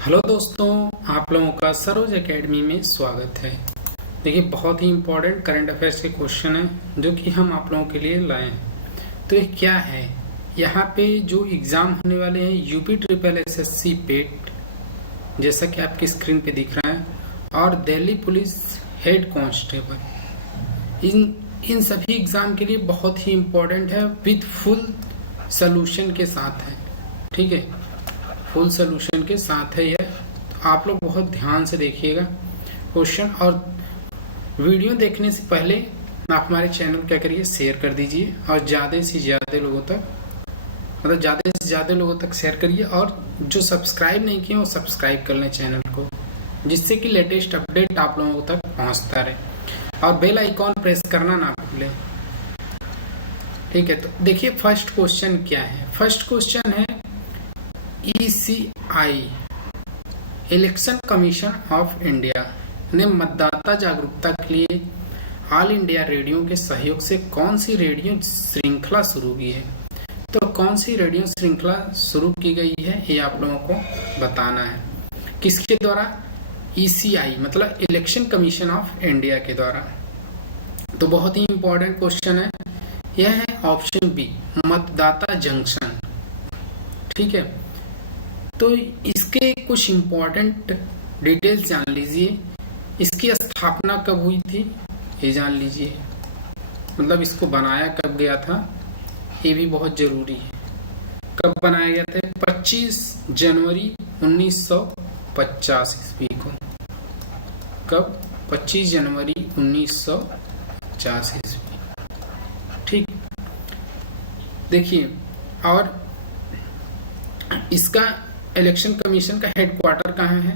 Hello दोस्तों, आप लोगों का सरोज एकेडमी में स्वागत है। देखिए, बहुत ही इम्पोर्टेंट करंट अफेयर्स के क्वेश्चन हैं जो कि हम आप लोगों के लिए लाए हैं। तो ये क्या है, यहाँ पे जो एग्ज़ाम होने वाले हैं यूपी ट्रिपल एसएससी पेट, जैसा कि आपकी स्क्रीन पे दिख रहा है, और दिल्ली पुलिस हेड कांस्टेबल, इन सभी एग्ज़ाम के लिए बहुत ही इम्पोर्टेंट है, विद फुल सोल्यूशन के साथ है। ठीक है, फुल सोल्यूशन के साथ है यह। तो आप लोग बहुत ध्यान से देखिएगा क्वेश्चन, और वीडियो देखने से पहले आप हमारे चैनल क्या करिए, शेयर कर दीजिए और ज़्यादा से ज़्यादा लोगों तक, मतलब ज़्यादा से ज़्यादा लोगों तक शेयर करिए। और जो सब्सक्राइब नहीं किए वो सब्सक्राइब कर लें चैनल को, जिससे कि लेटेस्ट अपडेट आप लोगों तक पहुंचता रहे, और बेल आइकॉन प्रेस करना ना भूलें। ठीक है, तो देखिए फर्स्ट क्वेश्चन क्या है। फर्स्ट क्वेश्चन है ECI election commission of India ने मतदाता जागरूकता के लिए ऑल इंडिया रेडियो के सहयोग से कौन सी रेडियो श्रृंखला शुरू की है। तो कौन सी रेडियो श्रृंखला शुरू की गई है ये आप लोगों को बताना है। किसके द्वारा? ECI मतलब इलेक्शन कमीशन ऑफ इंडिया के द्वारा। तो बहुत ही इंपॉर्टेंट क्वेश्चन है यह है ऑप्शन बी, मतदाता जंक्शन। ठीक है, तो इसके कुछ इम्पोर्टेंट डिटेल्स जान लीजिए। इसकी स्थापना कब हुई थी ये जान लीजिए, मतलब इसको बनाया कब गया था ये भी बहुत जरूरी है। कब बनाया गया था? 25 जनवरी 1950 ईस्वी को। कब? 25 जनवरी 1950 ईस्वी। ठीक, देखिए, और इसका इलेक्शन कमीशन का हेडक्वार्टर कहाँ है?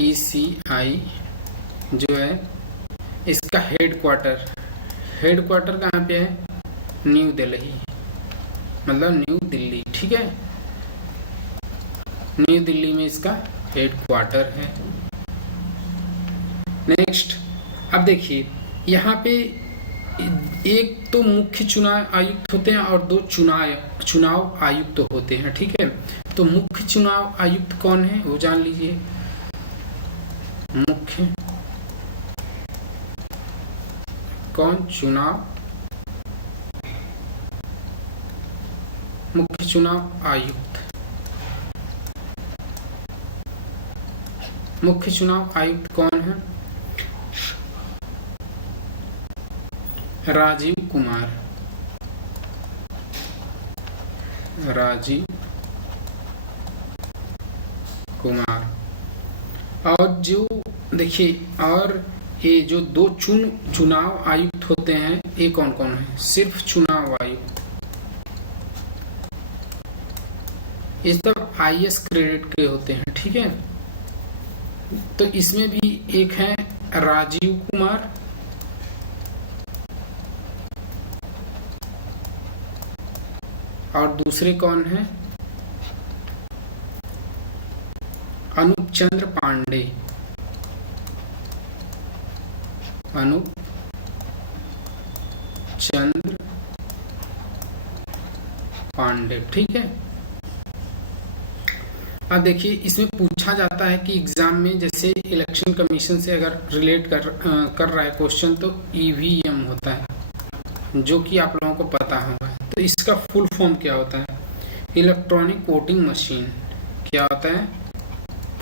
ECI जो है इसका हेडक्वार्टर कहाँ पे है? न्यू दिल्ली, मतलब न्यू दिल्ली। ठीक है, न्यू दिल्ली में इसका हेडक्वार्टर है। नेक्स्ट, अब देखिए यहाँ पे एक तो मुख्य चुनाव आयुक्त होते हैं और दो चुनाव आयुक्त होते हैं। ठीक है, तो मुख्य चुनाव आयुक्त कौन है वो जान लीजिए। मुख्य चुनाव आयुक्त। मुख्य चुनाव आयुक्त कौन है? राजीव कुमार। और जो देखिए, और ये जो दो चुनाव आयुक्त होते हैं ये कौन कौन है? सिर्फ चुनाव आयुक्त, ये सब IAS क्रेडिट के होते हैं। ठीक है, तो इसमें भी एक है राजीव कुमार, और दूसरे कौन हैं? अनूप चंद्र पांडे। ठीक है, अब देखिए इसमें पूछा जाता है कि एग्जाम में जैसे इलेक्शन कमीशन से अगर रिलेट कर रहा है क्वेश्चन, तो EVM होता है जो कि आप लोगों को पता होगा। तो इसका फुल फॉर्म क्या होता है? इलेक्ट्रॉनिक वोटिंग मशीन क्या होता है,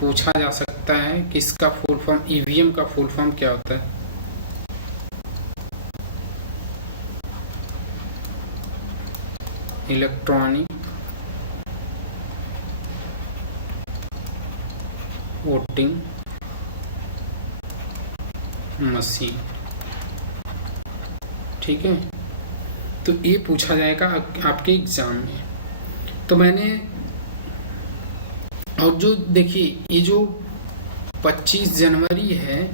पूछा जा सकता है कि इसका फुल फॉर्म, EVM का फुल फॉर्म क्या होता है? Electronic voting machine. ठीक है, तो ये पूछा जाएगा आपके एग्जाम में। तो मैंने, और जो देखिए ये जो 25 जनवरी है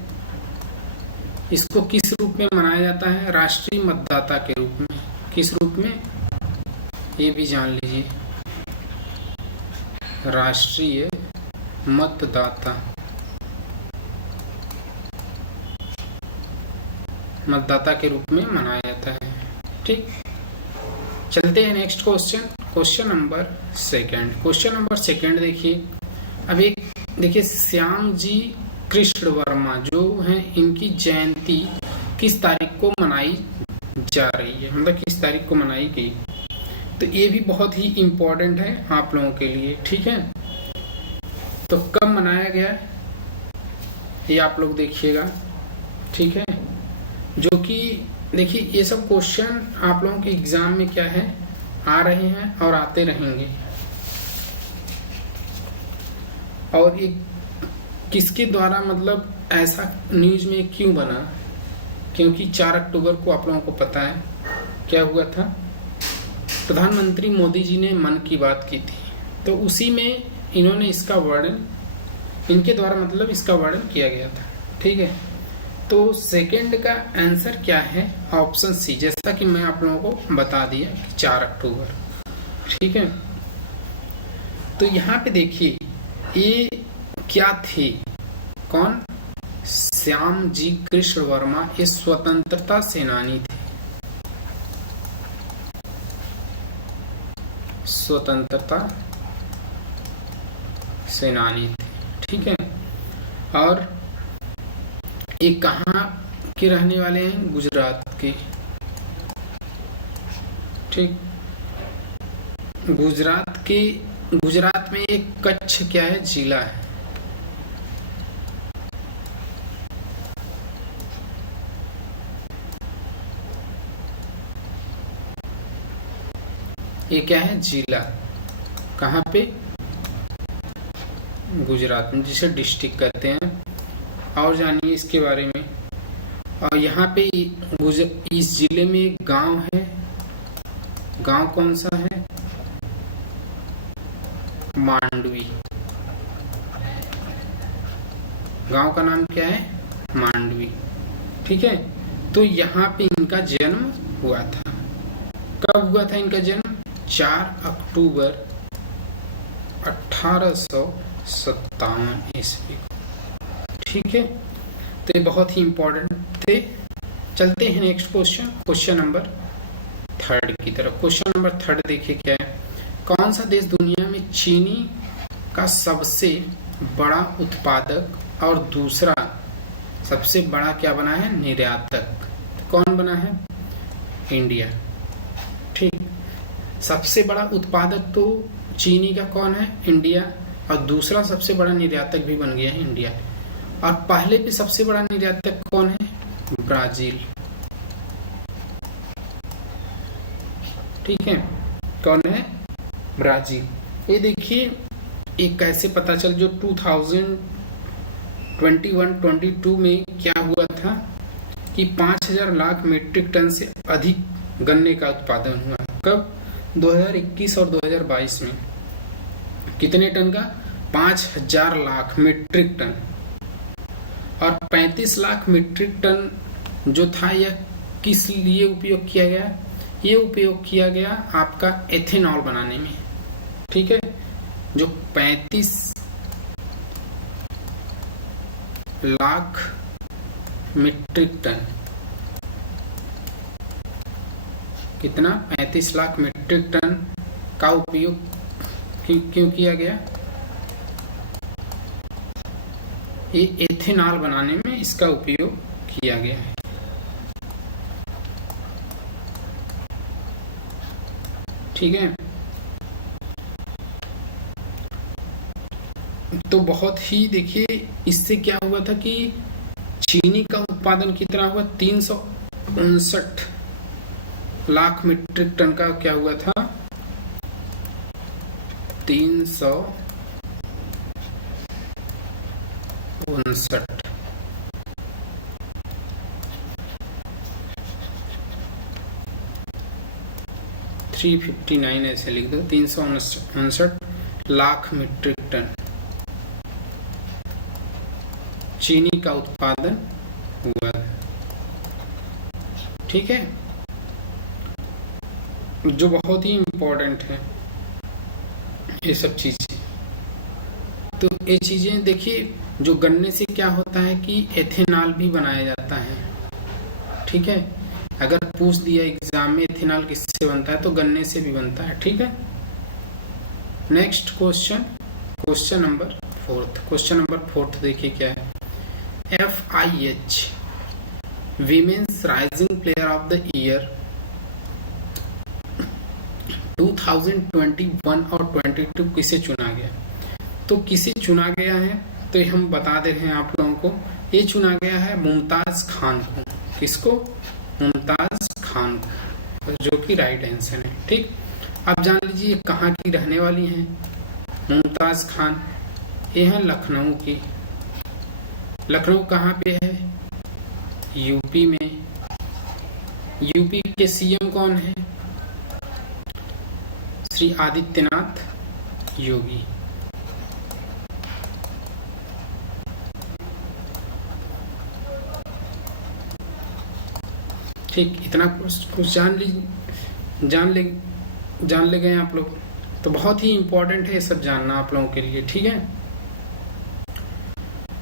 इसको किस रूप में मनाया जाता है? राष्ट्रीय मतदाता के रूप में। किस रूप में ये भी जान लीजिए, राष्ट्रीय मतदाता के रूप में मनाया जाता है। ठीक, चलते हैं नेक्स्ट क्वेश्चन नंबर सेकंड देखिए, अब एक देखिए, श्याम जी कृष्ण वर्मा जो हैं, इनकी जयंती किस तारीख को मनाई जा रही है, मतलब किस तारीख को मनाई गई। तो ये भी बहुत ही इम्पोर्टेंट है आप लोगों के लिए, ठीक है। तो कब मनाया गया है ये आप लोग देखिएगा, ठीक है। जो कि देखिए, ये सब क्वेश्चन आप लोगों के एग्जाम में क्या है, आ रहे हैं और आते रहेंगे। और ये किसके द्वारा, मतलब ऐसा न्यूज में क्यों बना, क्योंकि 4 अक्टूबर को आप लोगों को पता है क्या हुआ था, प्रधानमंत्री मोदी जी ने मन की बात की थी। तो उसी में इन्होंने इसका वर्णन, इनके द्वारा मतलब इसका वर्णन किया गया था, ठीक है। तो सेकंड का आंसर क्या है, ऑप्शन सी, जैसा कि मैं आप लोगों को बता दिया कि 4 अक्टूबर, ठीक है। तो यहाँ पे देखिए, ये क्या थे, कौन, श्याम जी कृष्ण वर्मा, ये स्वतंत्रता सेनानी थे, स्वतंत्रता सेनानी थे, ठीक है। और ये कहाँ के रहने वाले हैं, गुजरात के, ठीक। गुजरात में एक कच्छ क्या है, जिला है, ये क्या है, जिला, कहाँ पे, गुजरात में, जिसे डिस्ट्रिक्ट कहते हैं। और जानिए इसके बारे में। और यहाँ पे इस जिले में एक गांव है, गांव कौन सा है, मांडवी, गांव का नाम क्या है, मांडवी, ठीक है। तो यहाँ पे इनका जन्म हुआ था। कब हुआ था इनका जन्म, 4 अक्टूबर 1857 ईस्वी, ठीक है। तो ये बहुत ही इंपॉर्टेंट थे। चलते हैं नेक्स्ट क्वेश्चन, क्वेश्चन नंबर 3 की तरफ। क्वेश्चन नंबर 3 देखिए क्या है, कौन सा देश दुनिया में चीनी का सबसे बड़ा उत्पादक और दूसरा सबसे बड़ा क्या बना है, निर्यातक। कौन बना है, इंडिया, ठीक। सबसे बड़ा उत्पादक तो चीनी का कौन है, इंडिया, और दूसरा सबसे बड़ा निर्यातक भी बन गया है इंडिया। और पहले भी सबसे बड़ा निर्यातक कौन है, ब्राजील, ठीक है। कौन है, ब्राजील। ये देखिए, एक कैसे पता चल, जो 2021-22 में क्या हुआ था कि 5000 लाख मीट्रिक टन से अधिक गन्ने का उत्पादन हुआ। कब, 2021 और 2022 में। कितने टन का, 5000 लाख मीट्रिक टन। और 35 लाख मीट्रिक टन जो था, यह किस लिए उपयोग किया गया, ये उपयोग किया गया आपका एथेनॉल बनाने में, ठीक है। जो 35 लाख मीट्रिक टन, कितना, 35 लाख मीट्रिक टन का उपयोग क्यों किया गया, ये एथेनॉल बनाने में इसका उपयोग किया गया है, ठीक है। तो बहुत ही देखिए, इससे क्या हुआ था कि चीनी का उत्पादन कितना हुआ, 359 लाख मीट्रिक टन का क्या हुआ था, 359, 359 ऐसे लिख दो, 359 लाख मीट्रिक टन चीनी का उत्पादन हुआ, ठीक है। जो बहुत ही इम्पोर्टेंट है ये सब चीजें। तो ये चीजें देखिए, जो गन्ने से क्या होता है कि एथेनॉल भी बनाया जाता है, ठीक है। अगर पूछ दिया एग्जाम में एथेनॉल किससे बनता है, तो गन्ने से भी बनता है, ठीक है। Next question, question number fourth, question number fourth देखिए क्या है। FIH women's rising player of the year 2021 और 22 किसे चुना गया? तो किसे चुना गया है तो ये हम बता दे रहे हैं आप लोगों को। ये चुना गया है मुमताज खान को। किसको? मुमताज खान को, जो कि राइट आंसर है। ठीक, अब जान लीजिए कहाँ की रहने वाली हैं मुमताज खान। ये है लखनऊ की। लखनऊ कहाँ पे है? यूपी में। यूपी के सीएम कौन है? श्री आदित्यनाथ योगी। ठीक, इतना कुछ जान ले गए आप लोग, तो बहुत ही इंपॉर्टेंट है ये सब जानना आप लोगों के लिए। ठीक है,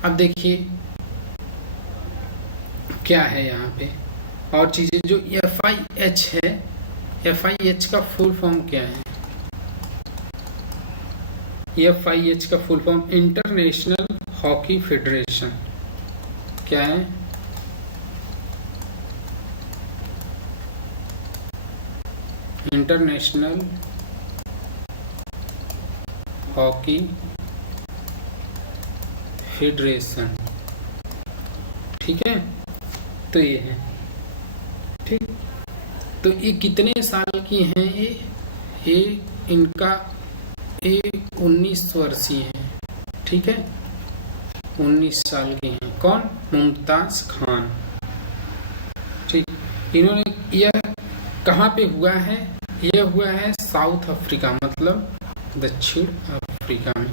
अब देखिए क्या है यहाँ पे और चीजें। जो FIH है, FIH का फुल फॉर्म क्या है? FIH का full form international hockey federation. क्या है? International hockey federation. ठीक है, तो ये है। ठीक, तो ये कितने साल की हैं? ये इनका 19 वर्षीय है। ठीक है, 19 साल की हैं। कौन? मुमताज खान। ठीक, इन्होंने यह कहाँ पे हुआ है? यह हुआ है साउथ अफ्रीका, मतलब दक्षिण अफ्रीका में।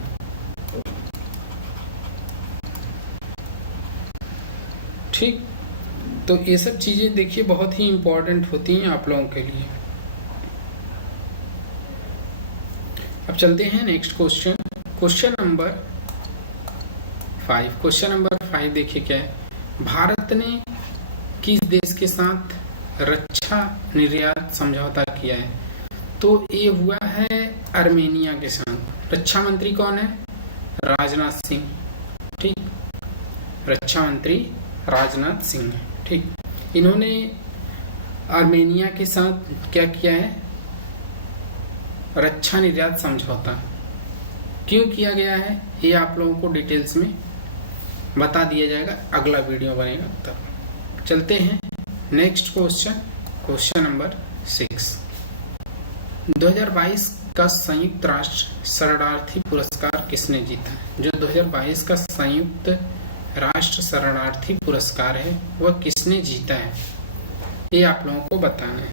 ठीक, तो ये सब चीजें देखिए बहुत ही इंपॉर्टेंट होती हैं आप लोगों के लिए। अब चलते हैं next question, question number 5। Question number 5 देखिए क्या है। भारत ने किस देश के साथ रक्षा निर्यात समझौता किया है? तो ये हुआ है आर्मेनिया के साथ। रक्षा मंत्री कौन है? राजनाथ सिंह। ठीक, रक्षा मंत्री राजनाथ सिंह। ठीक, इन्होंने आर्मेनिया के साथ क्या किया है? रक्षा निर्यात समझौता। क्यों किया गया है ये आप लोगों को डिटेल्स में बता दिया जाएगा, अगला वीडियो बनेगा तब। चलते हैं नेक्स्ट क्वेश्चन, क्वेश्चन नंबर 6। 2022 का संयुक्त राष्ट्र शरणार्थी पुरस्कार किसने जीता? जो 2022 का संयुक्त राष्ट्र शरणार्थी पुरस्कार है वह किसने जीता है, ये आप लोगों को बताना है।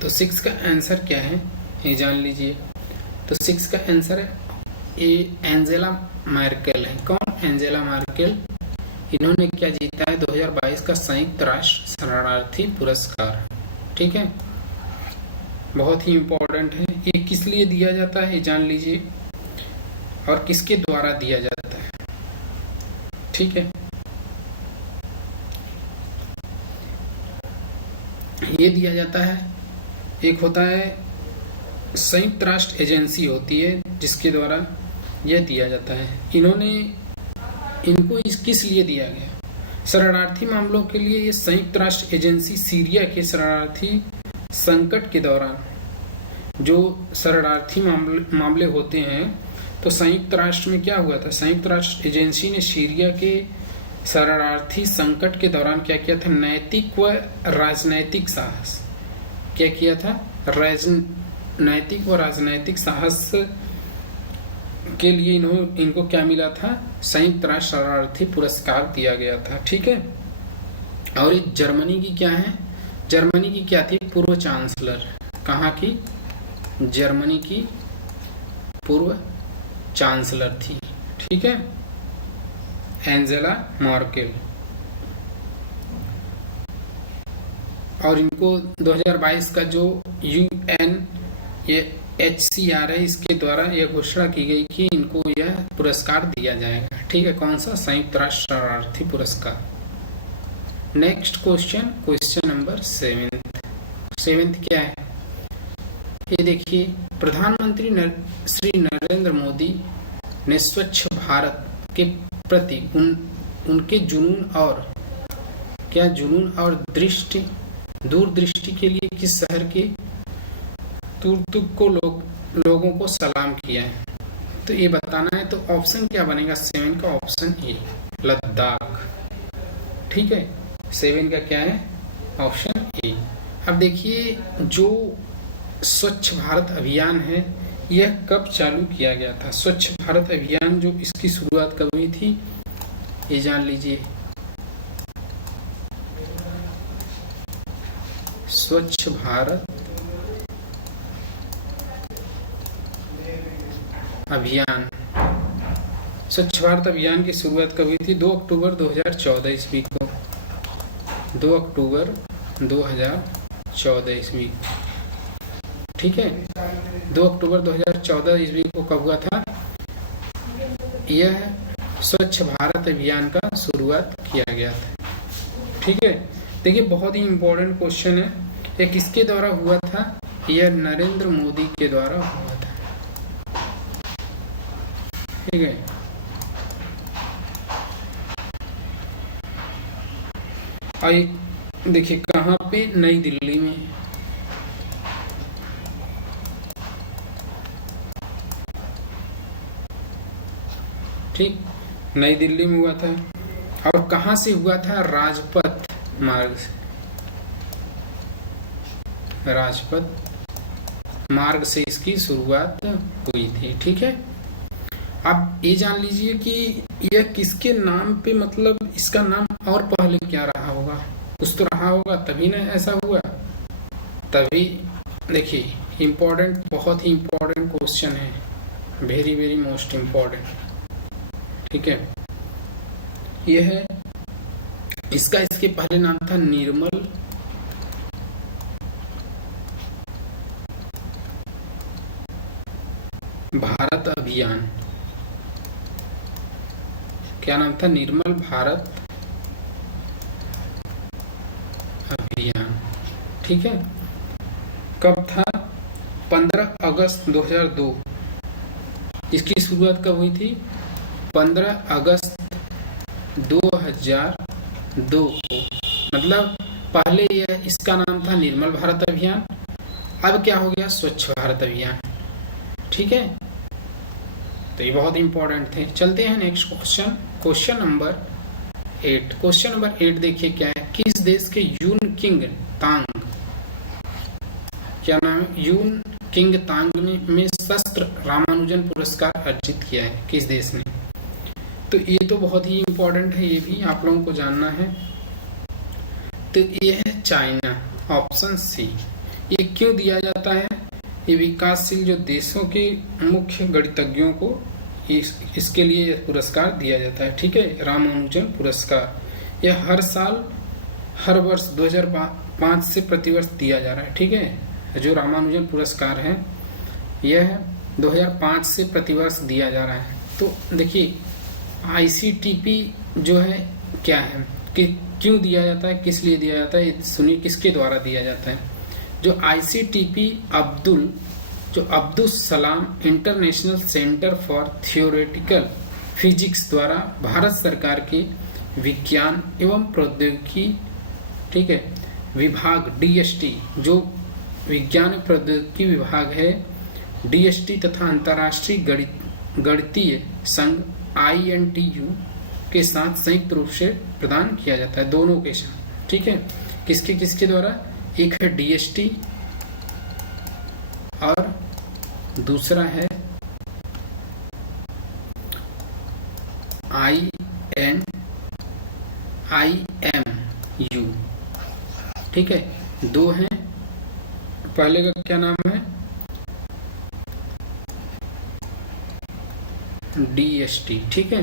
तो 6 का आंसर क्या है ये जान लीजिए। तो 6 का आंसर है ये एंजेला मर्केल है। कौन? Angela Merkel. इन्होंने क्या जीता है? 2022 का संयुक्त राष्ट्र शरणार्थी पुरस्कार। ठीक है, बहुत ही इंपॉर्टेंट है। ये किस लिए दिया जाता है ये जान लीजिए और किसके द्वारा दिया जाता है। ठीक है, ये दिया जाता है, एक होता है संयुक्त राष्ट्र एजेंसी होती है जिसके द्वारा यह दिया जाता है। इनको किस लिए दिया गया? शरणार्थी मामलों के लिए ये संयुक्त राष्ट्र एजेंसी सीरिया के शरणार्थी संकट के दौरान जो शरणार्थी मामले होते हैं, तो संयुक्त राष्ट्र में क्या हुआ था? संयुक्त राष्ट्र एजेंसी ने सीरिया के शरणार्थी संकट के दौरान क्या किया था? नैतिक व राजनैतिक साहस। क्या किया था? नैतिक व राजनैतिक साहस के लिए इनको क्या मिला था? संयुक्त राष्ट्र शरणार्थी पुरस्कार दिया गया था। ठीक है, और ये जर्मनी की क्या है? जर्मनी की क्या थी? पूर्व चांसलर। कहाँ की? जर्मनी की पूर्व चांसलर थी। ठीक है, एंजेला मर्केल। और इनको 2022 का जो UN ये HCR है इसके द्वारा यह घोषणा की गई कि इनको यह पुरस्कार दिया जाएगा। ठीक है, कौन सा? संयुक्त राष्ट्र शरणार्थी पुरस्कार। नेक्स्ट क्वेश्चन, क्वेश्चन नंबर 7 क्या है? ये देखिए, प्रधानमंत्री श्री नरेंद्र मोदी ने स्वच्छ भारत के प्रति उनके जुनून और दूरदृष्टि के लिए किस शहर के तुर्तुक को लोगों को सलाम किया है? तो ये बताना है। तो ऑप्शन क्या बनेगा 7 का? Option A, Ladakh. ठीक है, 7 का क्या है? Option A. अब देखिए, जो स्वच्छ भारत अभियान है यह कब चालू किया गया था? स्वच्छ भारत अभियान जो इसकी शुरुआत कब हुई थी ये जान लीजिए। स्वच्छ भारत अभियान की शुरुआत कब हुई थी? 2 अक्टूबर 2014 ईस्वी को। 2 अक्टूबर 2014 ईस्वी। ठीक है, 2 अक्टूबर 2014 ईस्वी को कब हुआ था? यह स्वच्छ भारत अभियान का शुरुआत किया गया था। ठीक है, देखिए बहुत ही इम्पोर्टेंट क्वेश्चन है। यह किसके द्वारा हुआ था? यह नरेंद्र मोदी के द्वारा हुआ था। ठीक है, और देखिए कहाँ पे? नई दिल्ली में। ठीक, नई दिल्ली में हुआ था। और कहाँ से हुआ था? राजपथ मार्ग से। राजपथ मार्ग से इसकी शुरुआत हुई थी। ठीक है, अब ये जान लीजिए कि यह किसके नाम पे, मतलब इसका नाम और पहले क्या रहा होगा? कुछ तो रहा होगा तभी ना ऐसा हुआ। तभी देखिए, इम्पोर्टेंट, बहुत ही इम्पोर्टेंट क्वेश्चन है, वेरी वेरी मोस्ट इम्पोर्टेंट। ठीक है, यह है इसका, इसके पहले नाम था निर्मल भारत अभियान। क्या नाम था? निर्मल भारत अभियान। ठीक है, कब था? 15 अगस्त 2002। इसकी शुरुआत कब हुई थी? 15 अगस्त 2002 को। मतलब पहले यह इसका नाम था निर्मल भारत अभियान, अब क्या हो गया? स्वच्छ भारत अभियान। ठीक है, तो ये बहुत इंपॉर्टेंट थे। चलते हैं next question, question number 8। Question number 8 देखिए क्या है? किस देश के यून किंग तांग, क्या नाम है? यून किंग तांग में शस्त्र रामानुजन पुरस्कार अर्जित किया है? किस देश ने? तो ये तो बहुत ही इंपॉर्टेंट है, ये भी आप लोगों को जानना है। तो ये है चाइना, ऑप्शन सी। ये क्यों दिया जाता है? ये विकासशील जो देशों के मुख्य गणितज्ञों को इसके लिए यह पुरस्कार दिया जाता है। ठीक है, रामानुजन पुरस्कार। यह हर साल, हर वर्ष 2005 से प्रतिवर्ष दिया जा रहा है। ठीक है, जो रामानुजन पुरस्कार है यह 2005 से प्रतिवर्ष दिया जा रहा है। तो देखिए ICTP जो है क्या है, कि क्यों दिया जाता है, किस लिए दिया जाता है, सुनिए किसके द्वारा दिया जाता है। जो ICTP Abdul Salam international centre for theoretical physics द्वारा भारत सरकार के विज्ञान एवं प्रौद्योगिकी, ठीक है, विभाग DST, जो विज्ञान प्रौद्योगिकी विभाग है DST तथा अंतर्राष्ट्रीय गणितीय संघ INTU के साथ संयुक्त रूप से प्रदान किया जाता है, दोनों के साथ। ठीक है, किसके किसके द्वारा? एक है DST और दूसरा है IMU। ठीक है, दो हैं। पहले का क्या नाम है? DST। ठीक है,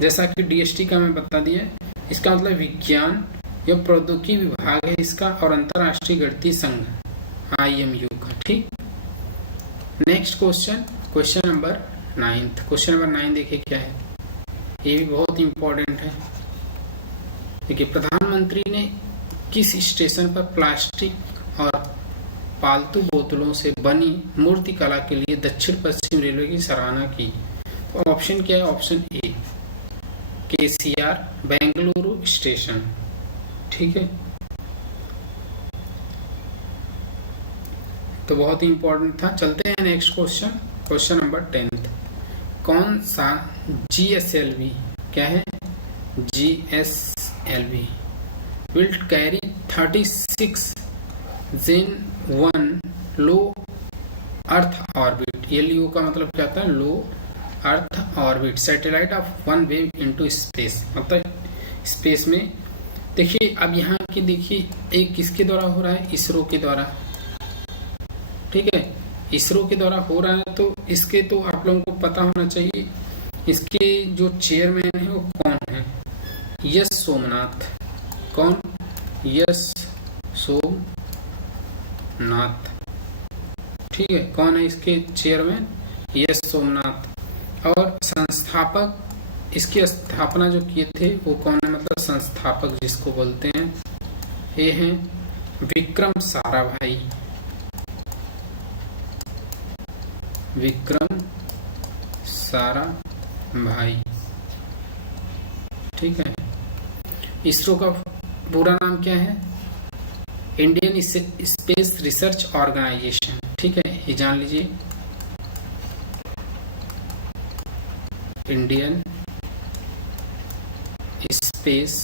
जैसा कि DST का मैं बता दिया, इसका मतलब विज्ञान या प्रौद्योगिकी विभाग है इसका, और अंतर्राष्ट्रीय गणितीय संघ IMU का। ठीक, next question, question number 9। Question number 9 देखिए क्या है, ये भी बहुत इंपॉर्टेंट है। देखिए, प्रधानमंत्री ने किस स्टेशन पर प्लास्टिक और पालतू बोतलों से बनी मूर्ति कला के लिए दक्षिण पश्चिम रेलवे की सराहना की? तो ऑप्शन क्या है? Option A KCR Bengaluru station. ठीक है, तो बहुत ही इंपॉर्टेंट था। चलते हैं नेक्स्ट क्वेश्चन, क्वेश्चन नंबर 10। कौन सा GSLV क्या है? GSLV will carry 36 Gen 1 low earth orbit. ये लियो का मतलब क्या होता है? Low earth orbit satellite of one wave into space, मतलब स्पेस में। देखिए अब यहाँ की देखिए एक किसके द्वारा हो रहा है? इसरो के द्वारा। ठीक है, इसरो के द्वारा हो रहा है, तो इसके तो आप लोगों को पता होना चाहिए इसके जो चेयरमैन है वो कौन है? यस सोमनाथ। कौन? यस सोमनाथ। ठीक है, कौन है इसके चेयरमैन? यस सोमनाथ। और संस्थापक, इसकी स्थापना जो किए थे वो कौन है? मतलब संस्थापक जिसको बोलते हैं, ये हैं विक्रम साराभाई। विक्रम साराभाई। ठीक है, इसरो का पूरा नाम क्या है? Indian Space Research Organisation. ठीक है, ये जान लीजिए, इंडियन स्पेस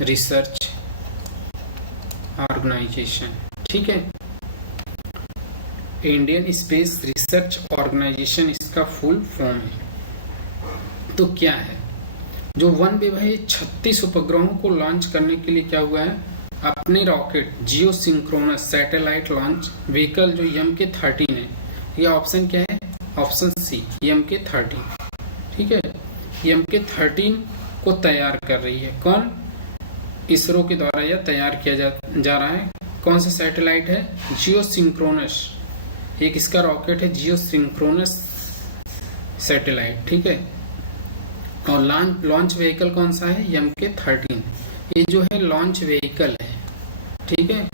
रिसर्च ऑर्गेनाइजेशन। ठीक है, इंडियन स्पेस रिसर्च ऑर्गेनाइजेशन इसका फुल फॉर्म है। तो क्या है? जो वन वेव है 36 उपग्रहों को लॉन्च करने के लिए क्या हुआ है? अपने rocket Geosynchronous Satellite Launch Vehicle जो MK13 है, ये ऑप्शन क्या है? Option C MK13। ठीक है, MK13 को तैयार कर रही है कौन? इसरो के द्वारा यह तैयार किया जा रहा है। कौन सा सैटेलाइट है? जियो सिंक्रोनस। एक इसका रॉकेट है जियो सिंक्रोनस सैटेलाइट। ठीक है, और लॉन्च व्हीकल कौन सा है? MK13। ये जो है लॉन्च व्हीकल है। ठीक है,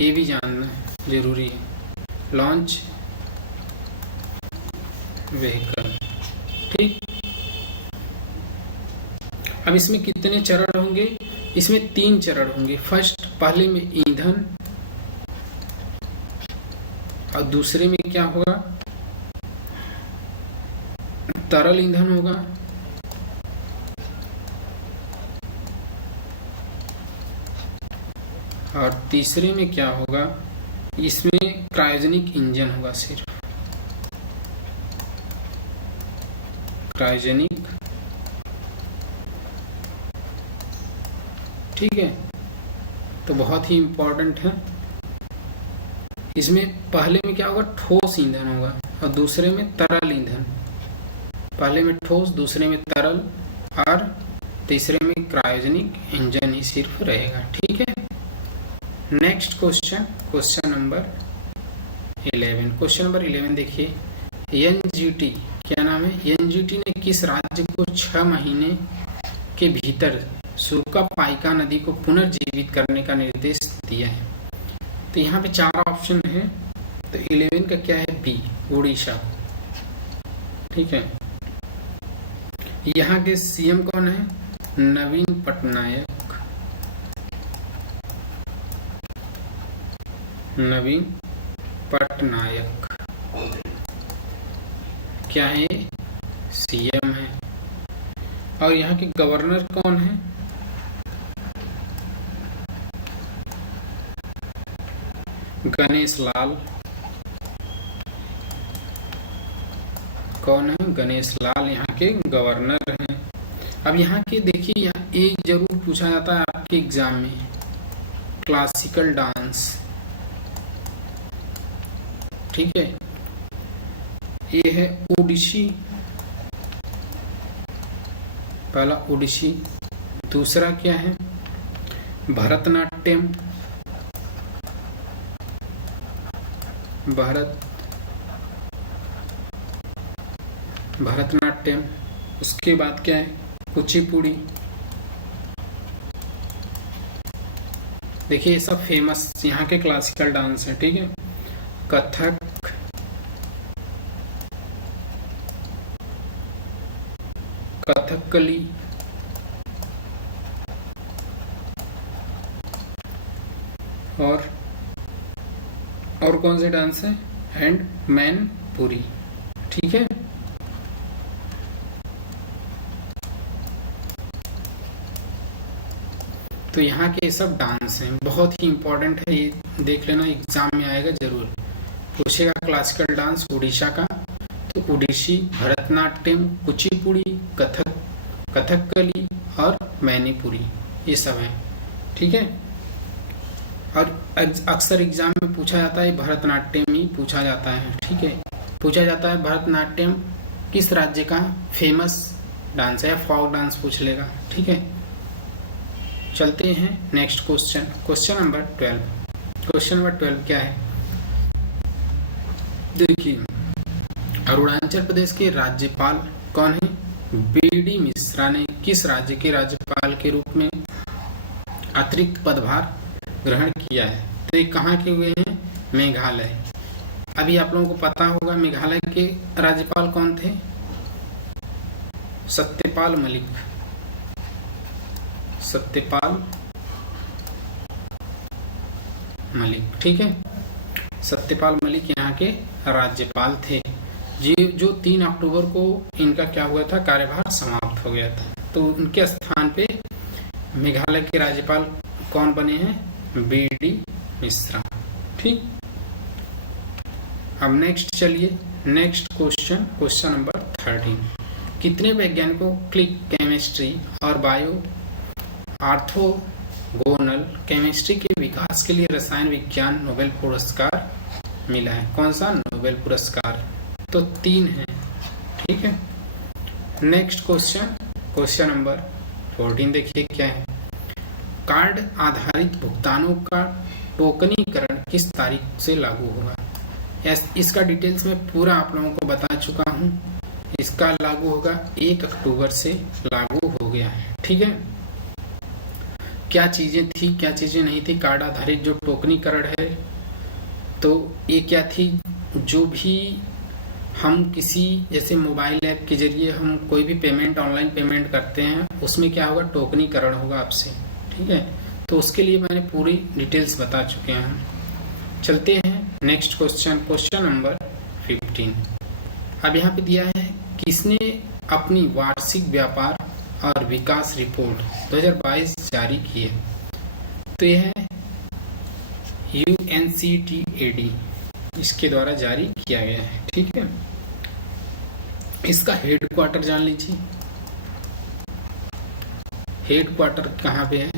ये भी जानना जरूरी है, लॉन्च व्हीकल। ठीक, अब इसमें कितने चरण होंगे? इसमें 3 चरण होंगे। फर्स्ट, पहले में ईंधन, और दूसरे में क्या होगा? तरल ईंधन होगा, और तीसरे में क्या होगा? इसमें क्रायोजेनिक इंजन होगा, सिर्फ क्रायोजेनिक। ठीक है, तो बहुत ही इंपॉर्टेंट है। इसमें पहले में क्या होगा? ठोस ईंधन होगा, और दूसरे में तरल ईंधन। पहले में ठोस, दूसरे में तरल, और तीसरे में क्रायोजेनिक इंजन ही सिर्फ रहेगा। ठीक है, next question, question number 11। Question number 11 देखिए, NGT क्या नाम है? NGT ने किस राज्य को 6 महीने के भीतर सूखा पाइका नदी को पुनर्जीवित करने का निर्देश दिया है? तो यहाँ पे 4 ऑप्शन है। तो 11 का क्या है? बी, उड़ीसा। ठीक है, यहाँ के CM कौन है? नवीन पटनायक। नवीन पटनायक क्या है? CM है। और यहाँ के गवर्नर कौन है? गणेश लाल। कौन है? गणेश लाल यहाँ के गवर्नर हैं। अब यहाँ के देखिए, यहाँ एक जरूर पूछा जाता है आपके एग्जाम में, क्लासिकल डांस। ठीक है, ये है ओडिसी। पहला ओडिसी, दूसरा क्या है? भरतनाट्यम। भरतनाट्यम। उसके बाद क्या है? कुचिपुड़ी। देखिए ये सब फेमस यहाँ के क्लासिकल डांस है, ठीक है। कथक, कथकली, और कौन से डांस है, एंड मैनपुरी, ठीक है। तो यहाँ के सब डांस हैं, बहुत ही इंपॉर्टेंट है, ये देख लेना, एग्जाम में आएगा जरूर। पूछेगा क्लासिकल डांस उड़ीसा का, तो ओडिसी, भरतनाट्यम, कुचिपुड़ी, कथकली और मैनीपुरी, ये सब है, ठीक है। और अक्सर एग्जाम में पूछा जाता है भरतनाट्यम ही पूछा जाता है, ठीक है। पूछा जाता है भरतनाट्यम किस राज्य का फेमस डांस है, या फोक डांस पूछ लेगा, ठीक है। चलते हैं next question, question number 12। Question number 12 क्या है, देखिए अरुणाचल प्रदेश के राज्यपाल कौन है? बी.डी. मिश्रा ने किस राज्य के राज्यपाल के रूप में अतिरिक्त पदभार ग्रहण किया है? तो ये कहाँ के हुए हैं? मेघालय। अभी आप लोगों को पता होगा मेघालय के राज्यपाल कौन थे? सत्यपाल मलिक। सत्यपाल मलिक, ठीक है। सत्यपाल मलिक यहाँ के राज्यपाल थे, जो 3 अक्टूबर को इनका क्या हुआ था, कार्यभार समाप्त हो गया था। तो उनके स्थान पे मेघालय के राज्यपाल कौन बने हैं? बी.डी. मिश्रा, ठीक। अब नेक्स्ट चलिए, नेक्स्ट क्वेश्चन, क्वेश्चन नंबर 13। कितने वैज्ञानिकों क्लिक केमिस्ट्री और बायो ऑर्थोगोनल केमिस्ट्री के विकास के लिए रसायन विज्ञान नोबेल पुरस्कार मिला है? कौन सा नोबेल पुरस्कार? तो 3 है, ठीक है। नेक्स्ट क्वेश्चन, क्वेश्चन नंबर 14 देखिए क्या है। कार्ड आधारित भुगतानों का टोकनीकरण किस तारीख से लागू होगा? इसका डिटेल्स में पूरा आप लोगों को बता चुका हूं। इसका लागू होगा 1 अक्टूबर से लागू हो गया है, ठीक है। क्या चीजें थी, क्या चीजें नहीं थी? कार्ड आधारित जो टोकनीकरण है, तो ये क्या थी, जो भी हम किसी जैसे मोबाइल ऐप के जरिए हम कोई भी पेमेंट, ऑनलाइन पेमेंट करते हैं, उसमें क्या होगा, टोकनीकरण होगा आपसे, ठीक है। तो उसके लिए मैंने पूरी डिटेल्स बता चुके हैं। चलते हैं नेक्स्ट क्वेश्चन, क्वेश्चन नंबर 15। अब यहाँ पे दिया है किसने अपनी वार्षिक व्यापार और विकास रिपोर्ट 2022 जारी की है? तो यह है UNCTAD, इसके द्वारा जारी किया गया है, ठीक है। इसका हेडक्वार्टर जान लीजिए, हेडक्वार्टर कहाँ पे है?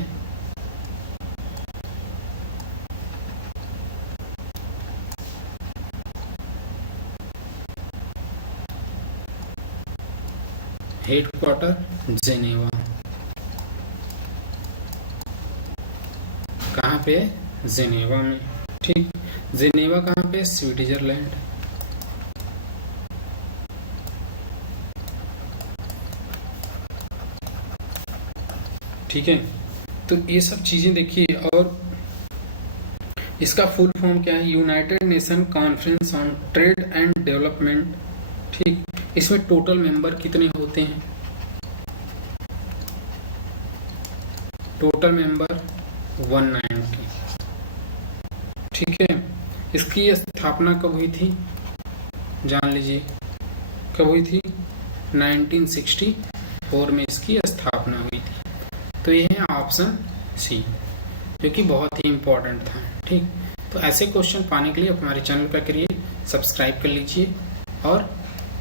Headquarter Geneva. कहाँ पे है? जेनेवा में, ठीक। जेनेवा कहाँ पे? स्विट्जरलैंड, ठीक है। तो ये सब चीजें देखिए, और इसका फुल फॉर्म क्या है? United nation conference on trade and development, ठीक। इसमें टोटल मेंबर कितने होते हैं? टोटल मेंबर 190, ठीक है। इसकी स्थापना कब हुई थी? जान लीजिए कब हुई थी? 1964 में इसकी स्थापना हुई थी। तो ये है ऑप्शन सी, जो कि बहुत ही इम्पोर्टेंट था, ठीक। तो ऐसे क्वेश्चन पाने के लिए हमारे चैनल पर करिए सब्सक्राइब कर लीजिए और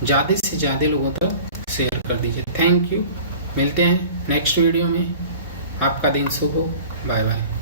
ज़्यादा से ज़्यादा लोगों तक शेयर कर दीजिए। थैंक यू, मिलते हैं नेक्स्ट वीडियो में। आपका दिन शुभ हो, बाय बाय।